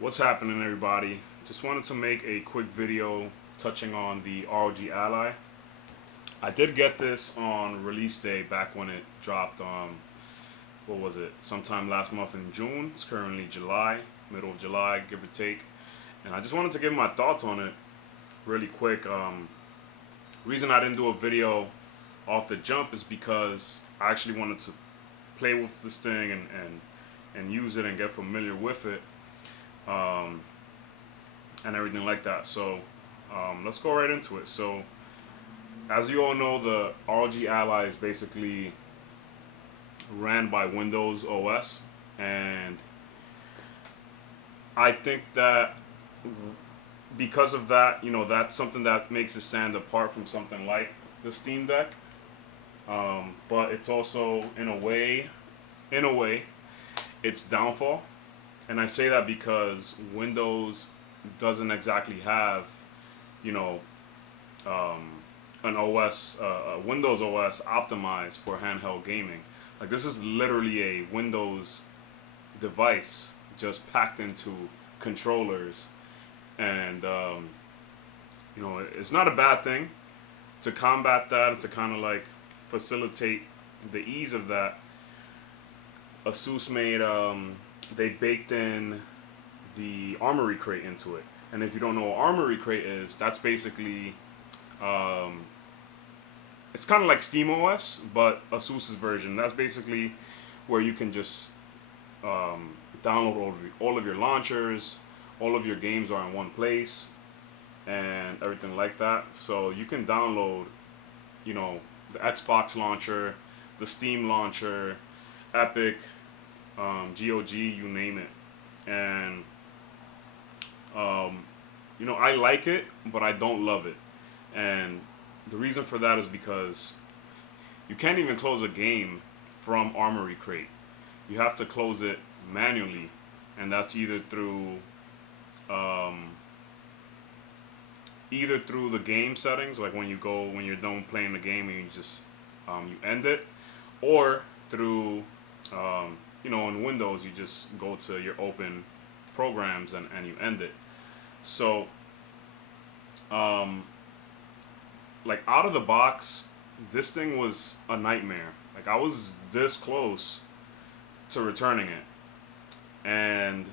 What's happening, everybody? Just wanted to make a quick video touching on the ROG Ally. I did get this on release day back when it dropped. What was it? Sometime last month in June. It's currently July, middle of July, give or take. And I just wanted to give my thoughts on it really quick. Reason I didn't do a video off the jump is because I actually wanted to play with this thing and use it and get familiar with it. Um, and everything like that. So let's go right into it. So as you all know, the ROG Ally is basically ran by Windows OS, and I think that because of that, that's something that makes it stand apart from something like the Steam Deck. But it's also, in a way, its downfall. And I say that because Windows doesn't exactly have, you know, um, an OS, Windows OS optimized for handheld gaming. Like this is literally a Windows device just packed into controllers, and it's not a bad thing to combat that and to kind of like facilitate the ease of that. Asus made they baked in the Armory crate into it. And if you don't know what Armory crate is, that's basically um, it's kind of like SteamOS, but Asus's version. That's basically where you can just download all of your launchers, all of your games are in one place, and everything like that. So you can download, the Xbox launcher, the Steam launcher, Epic, GOG, you name it. And I like it, but I don't love it. And the reason for that is because you can't even close a game from Armory Crate. You have to close it manually, and that's um, either through the game settings, like when you're done playing the game and you just you end it, or through in Windows you just go to your open programs and you end it. So um, like out of the box, this thing was a nightmare. Like I was this close to returning it, and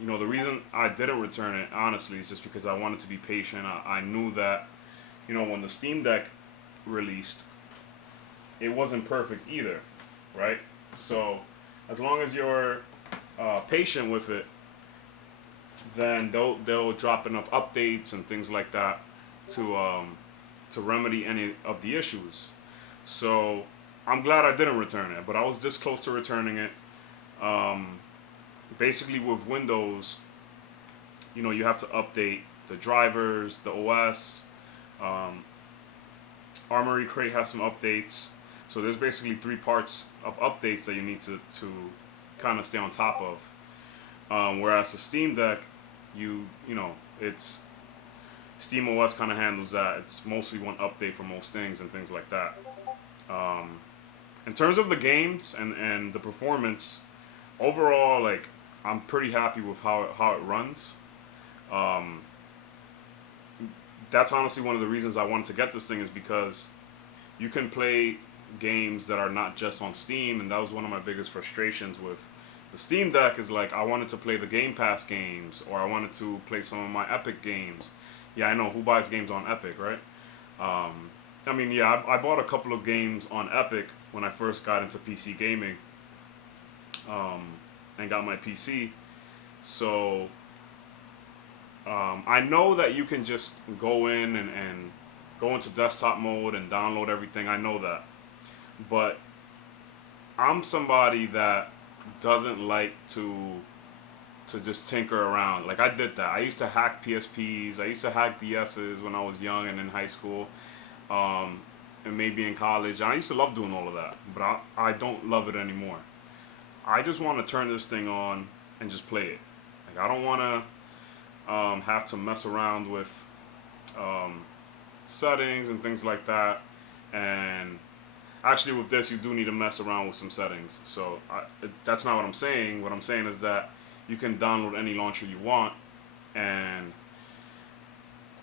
the reason I didn't return it honestly is just because I wanted to be patient. I knew that when the Steam Deck released, it wasn't perfect either, right? So as long as you're patient with it, then they'll drop enough updates and things like that to to remedy any of the issues. So I'm glad I didn't return it, but I was this close to returning it. Um, Basically, with Windows, you have to update the drivers, the OS. Um, Armory Crate has some updates. So there's basically three parts of updates that you need to kind of stay on top of. Whereas the Steam Deck, it's SteamOS kind of handles that. It's mostly one update for most things and things like that. Um, in terms of the games and the performance, overall, like I'm pretty happy with how it runs. Um, that's honestly one of the reasons I wanted to get this thing is because you can play games that are not just on Steam, and that was one of my biggest frustrations with the Steam Deck. Is like I wanted to play the Game Pass games, or I wanted to play some of my Epic games. Yeah, I know who buys games on Epic, right? I mean, yeah, I bought a couple of games on Epic when I first got into PC gaming, um, and got my PC. So I know that you can just go in and go into desktop mode and download everything. I know that, but I'm somebody that doesn't like to just tinker around. Like I did that. I used to hack PSPs. I used to hack DSs when I was young and in high school, um, and maybe in college. I used to love doing all of that, but I don't love it anymore. I just want to turn this thing on and just play it. Like I don't want to have to mess around with um, settings and things like that. And actually, with this, you do need to mess around with some settings. So that's not what I'm saying. What I'm saying is that you can download any launcher you want and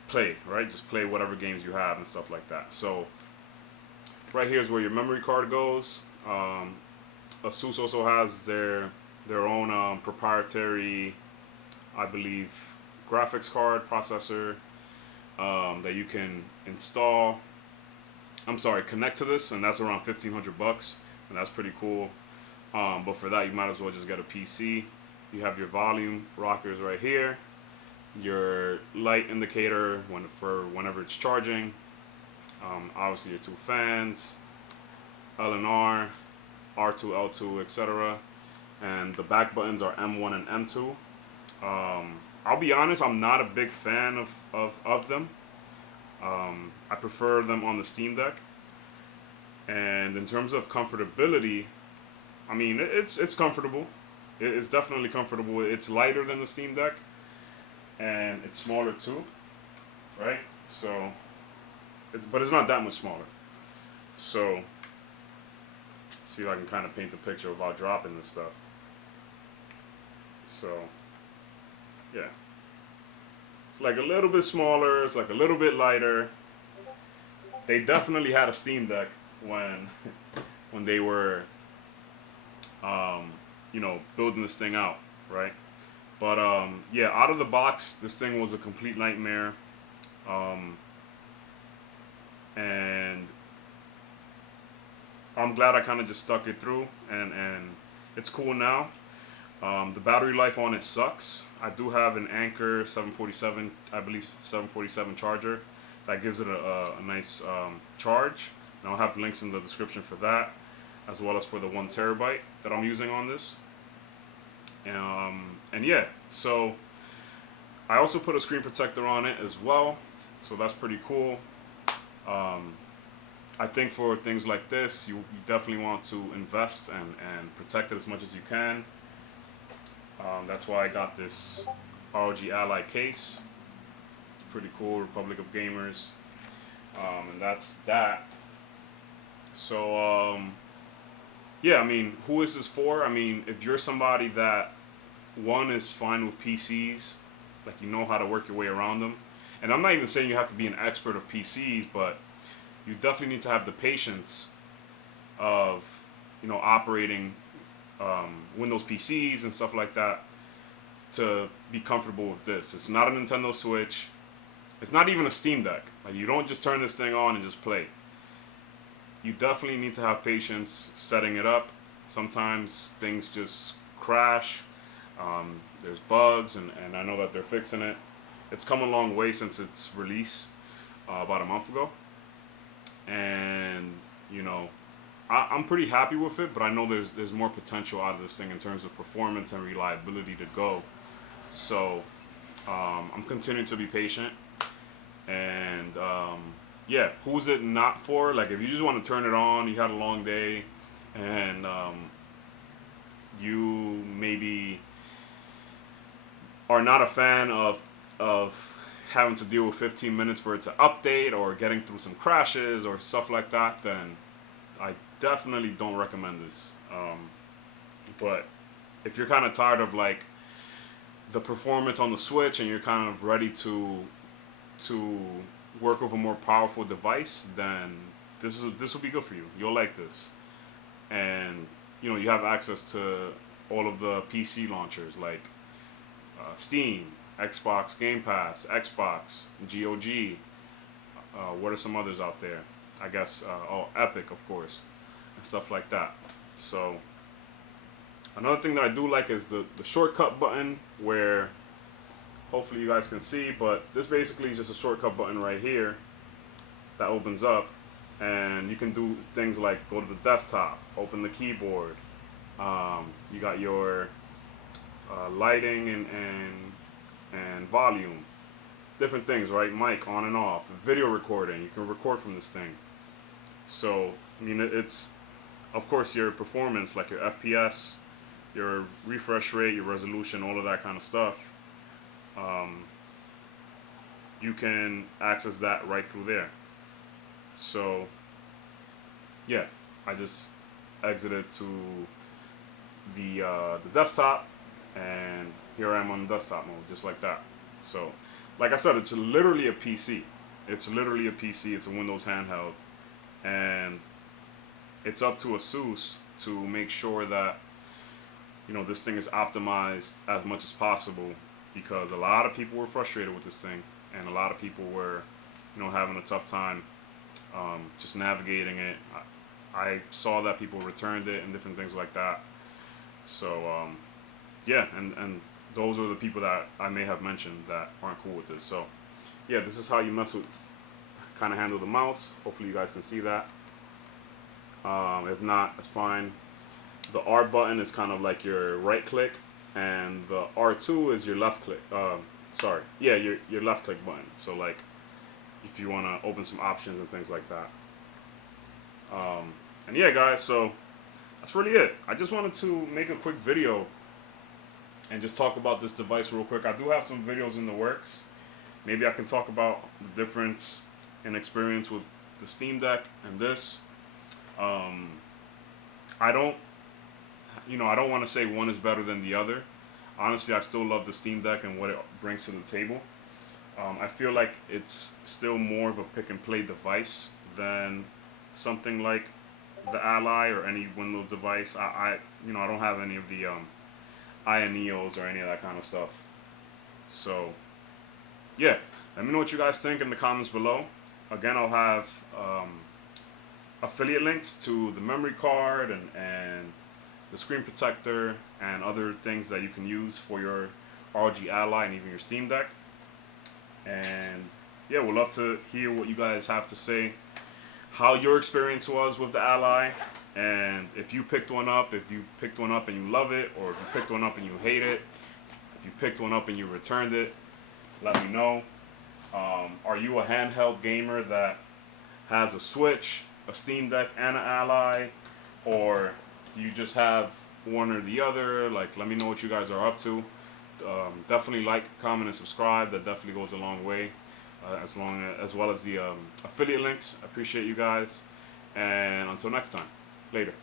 play, right? Just play whatever games you have and stuff like that. So right here is where your memory card goes. Asus also has their own proprietary, I believe, graphics card processor that you can install. I'm sorry, connect to this, and that's around $1,500, and that's pretty cool. But for that, you might as well just get a PC. You have your volume rockers right here, your light indicator for whenever it's charging. Obviously, your two fans, L and R, R2, L2, etc. And the back buttons are M1 and M2. I'll be honest, I'm not a big fan of them. I prefer them on the Steam Deck. And in terms of comfortability, I mean, it's comfortable. It's definitely comfortable. It's lighter than the Steam Deck, and it's smaller too, right? So, but it's not that much smaller. So, see if I can kind of paint the picture without dropping this stuff. So, yeah, it's like a little bit smaller. It's like a little bit lighter. They definitely had a Steam Deck when when they were building this thing out, right? But yeah, out of the box, this thing was a complete nightmare. And I'm glad I kind of just stuck it through, and it's cool now. The battery life on it sucks. I do have an Anker 747, I believe 747 charger that gives it a nice charge. And I'll have links in the description for that, as well as for the 1 terabyte that I'm using on this. And yeah, so I also put a screen protector on it as well, so that's pretty cool. I think for things like this, you definitely want to invest and protect it as much as you can. That's why I got this Rog Ally case. It's pretty cool, Republic of Gamers. And that's that. So, yeah, I mean, who is this for? I mean, if you're somebody that, one, is fine with PCs, like you know how to work your way around them. And I'm not even saying you have to be an expert of PCs, but you definitely need to have the patience of, operating Windows PCs and stuff like that to be comfortable with this. It's not a Nintendo Switch. It's not even a Steam Deck. Like, you don't just turn this thing on and just play. You definitely need to have patience setting it up. Sometimes things just crash. There's bugs, and I know that they're fixing it. It's come a long way since its release about a month ago. And, I'm pretty happy with it, but I know there's more potential out of this thing in terms of performance and reliability to go. So I'm continuing to be patient. And yeah, who's it not for? Like, if you just want to turn it on, you had a long day, and you maybe are not a fan of having to deal with 15 minutes for it to update, or getting through some crashes or stuff like that, then I definitely don't recommend this. But if you're kind of tired of like the performance on the Switch, and you're kind of ready to work with a more powerful device, then this will be good for you. You'll like this, and you have access to all of the PC launchers like Steam, Xbox Game Pass, Xbox, GOG. What are some others out there? I guess Epic, of course, and stuff like that. So another thing that I do like is the shortcut button, where hopefully you guys can see, but this basically is just a shortcut button right here that opens up, and you can do things like go to the desktop, open the keyboard. You got your lighting and volume, different things, right? Mic on and off, video recording. You can record from this thing. So I mean, it's of course your performance, like your FPS, your refresh rate, your resolution, all of that kind of stuff. You can access that right through there. So yeah, I just exited to the desktop, and here I am on desktop mode, just like that. So, like I said, it's literally a PC. It's literally a PC. It's a Windows handheld, and it's up to ASUS to make sure that this thing is optimized as much as possible, because a lot of people were frustrated with this thing, and a lot of people were having a tough time just navigating it. I saw that people returned it and different things like that. So yeah, and those are the people that I may have mentioned that aren't cool with this. So yeah, this is how you kind of handle the mouse. Hopefully you guys can see that. If not, that's fine. The R button is kind of like your right click, and the R2 is your left click. Sorry, yeah, your left click button. So like, if you want to open some options and things like that. And yeah, guys, so that's really it. I just wanted to make a quick video and just talk about this device real quick. I do have some videos in the works. Maybe I can talk about the difference in experience with the Steam Deck and this. I don't want to say one is better than the other. Honestly, I still love the Steam Deck and what it brings to the table. I feel like it's still more of a pick and play device than something like the Ally or any Windows device. I don't have any of the Ioneos or any of that kind of stuff. So yeah, let me know what you guys think in the comments below. Again, I'll have affiliate links to the memory card and the screen protector and other things that you can use for your ROG Ally and even your Steam Deck. And yeah, we'd love to hear what you guys have to say, how your experience was with the Ally, and if you picked one up, and you love it, or if you picked one up and you hate it, if you picked one up and you returned it, let me know. Are you a handheld gamer that has a Switch, a Steam Deck, and an Ally, or do you just have one or the other? Like, let me know what you guys are up to. Definitely like, comment, and subscribe. That definitely goes a long way. As well as the affiliate links. I appreciate you guys. And until next time, later.